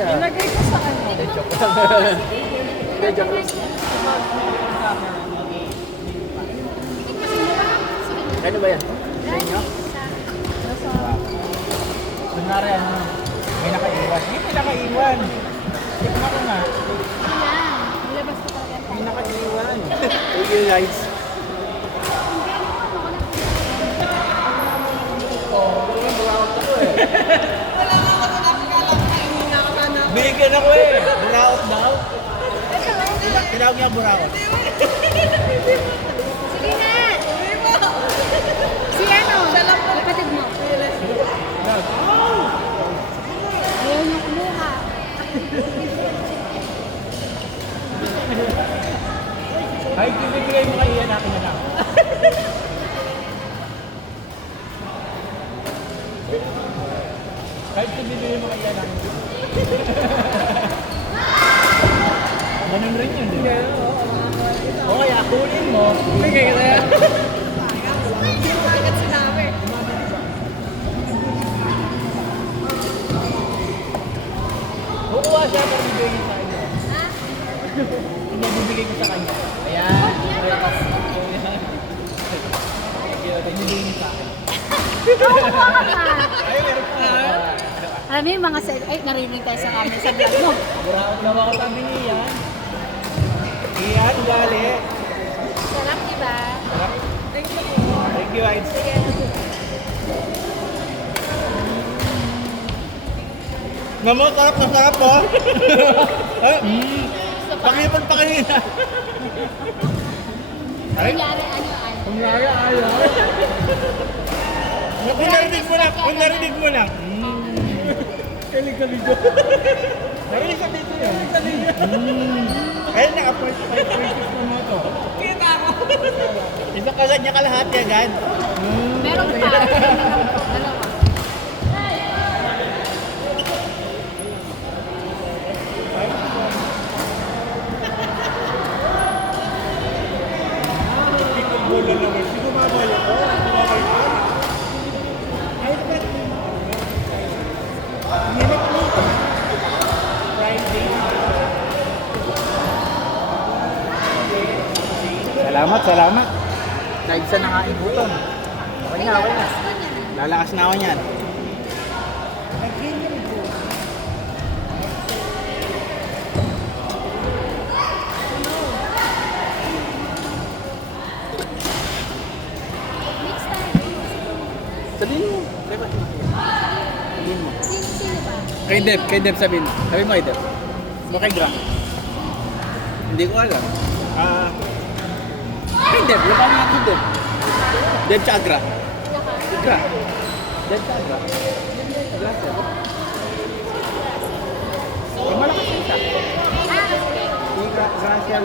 ah. Ilagay ko sa ano. Hindi, joke lang. Hindi, joke lang. Ano ba yan? Sa inyo? Kunwari ano, may nakaiwan. Hindi may nakaiwan. Tikma ko nga. Nilabas ko talaga. May nakaiwan. Thank you guys. Bigyan ako eh. Buraot daw. Tinawag niya buraot. Sige na! Si ano? Kapatid mo. Ayaw niyo kumuha. Ay, bibigay mo kay Ian, akin na lang. Kahit bibigay mo kay Ian, akin na lang. Ganun rin yun, di ba? O kaya, kunin mo. Bigay ka na. Bakit sinabi? Kukuha siya, pero bibigay sa kanya. Hindi, bibigay ko sa kanya. Ayan. Bibigay niyo sa akin. Ay, meron pa. Alam mo yung mga ay narinig tayo sa camera sa vlog mo. Buraot daw ako sabi ni Ian. Ian, gali. Sarap, diba? Thank you, guys. Namo, sarap na sarap po. Pakipag pa kanina. Ay, Kunyari, ano. kunyari ayaw. Kung narinig mo lang. Kalig-kalig ko. Narinig ka dito yun. Kaya naka-first mo ito. Kita ako. Isang kasad niya kalahati agad. Meron pa. Dalawa. Bulan naman. Sino mabay ako? Mabay ko? Ay, ba't? Minute mo. Friday. Salamat. Naibsa na nga ibuton. Okay na. Lalakas na ako niyan. Next time. Sabihin mo. Sabihin mo. Sino ba? Kay Deb sabihin. Sabihin mo kay Deb. Baka kay Gra. Hindi ko alam. Kay Deb. Yung paano natin Deb? Deb sa Gra. Gra. Deb sa Gra. Gra siya. Yung malakas na isa. Sige. Yung Gracial.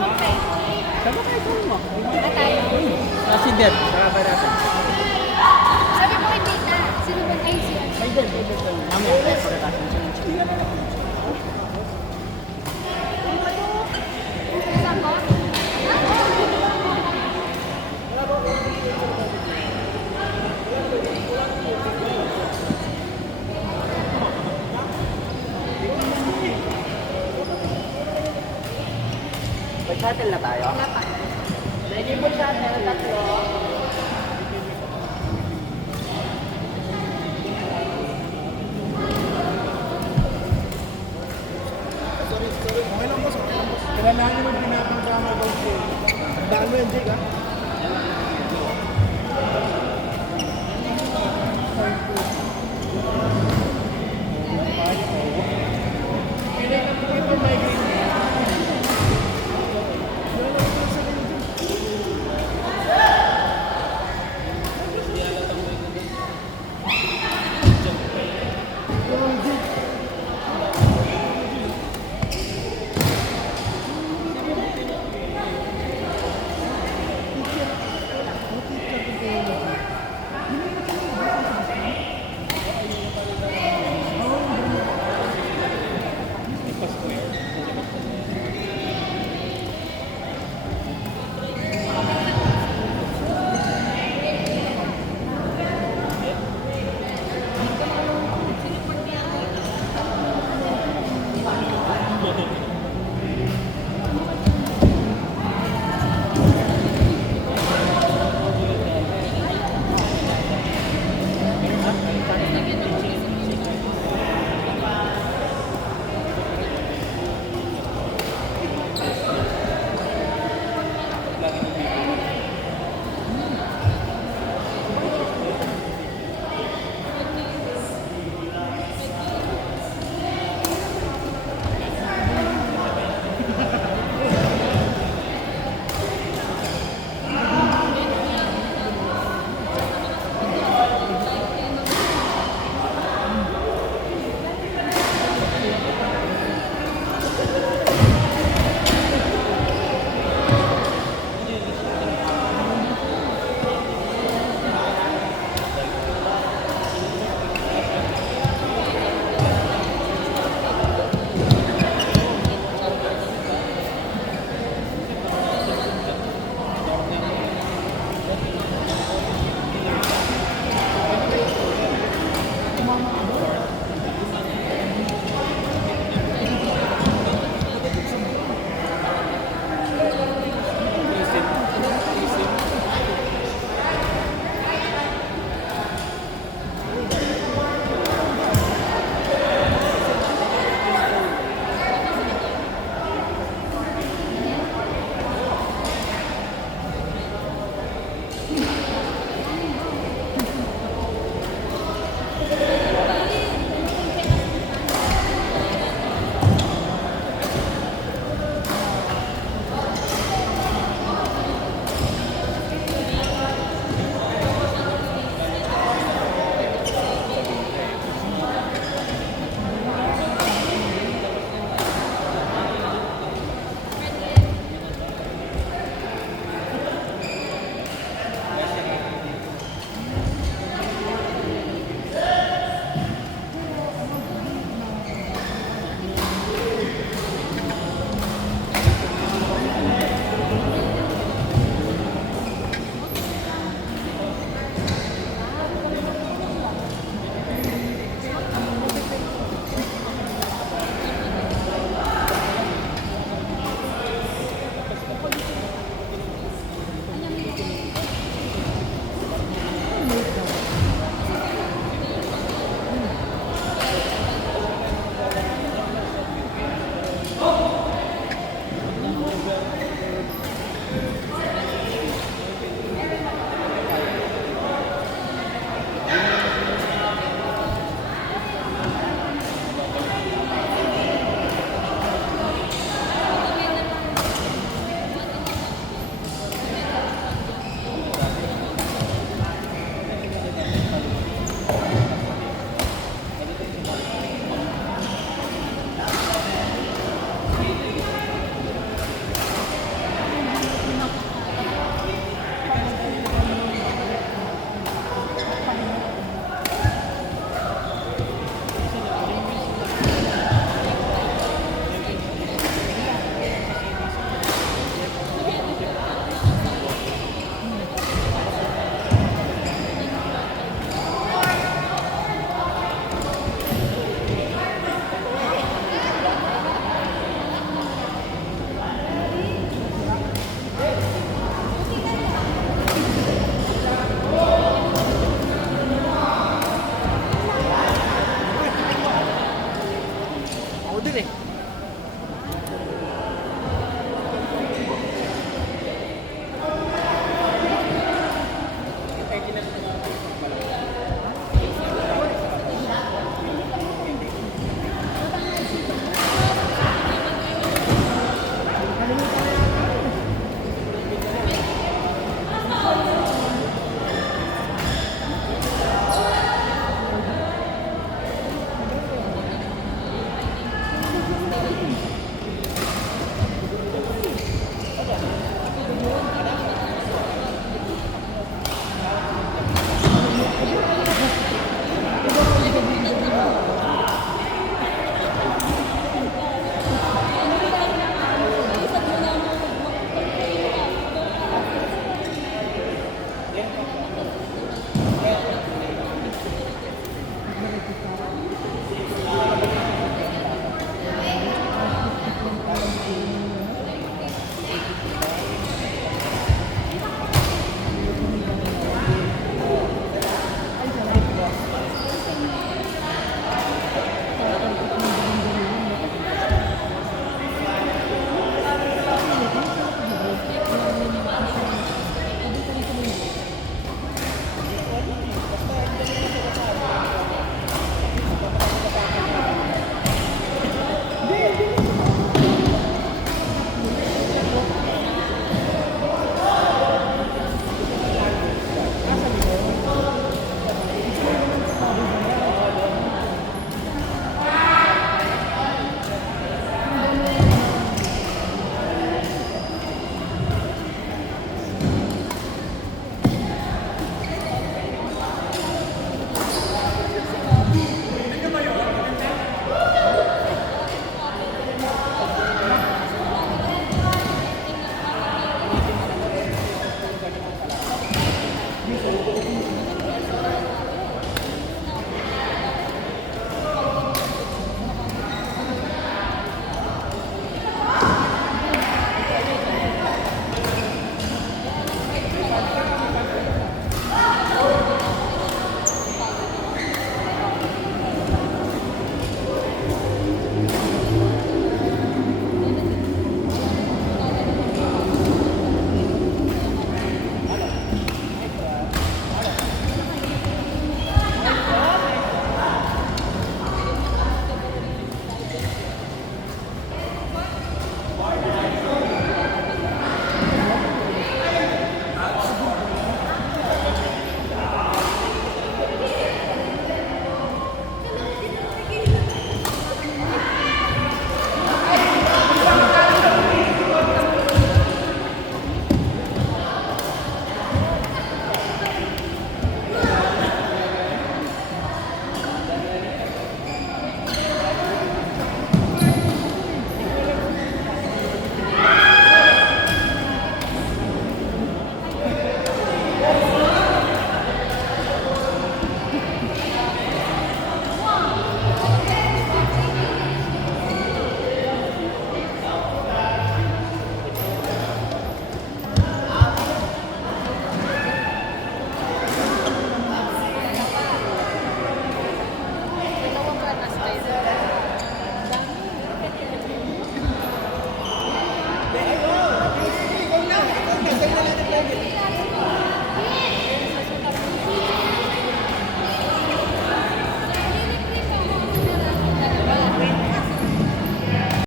Sama kayo sa mo. Ba tayo? Si Deb. Saka ba natin? Sabi mo kay Tita. Sino ba kayo siya? Kay Deb. Mamaya tayo pagkatasin siya. Saan ko? Mag-shuttle na tayo? Wala pa. Ready mo shuttle, tatlo.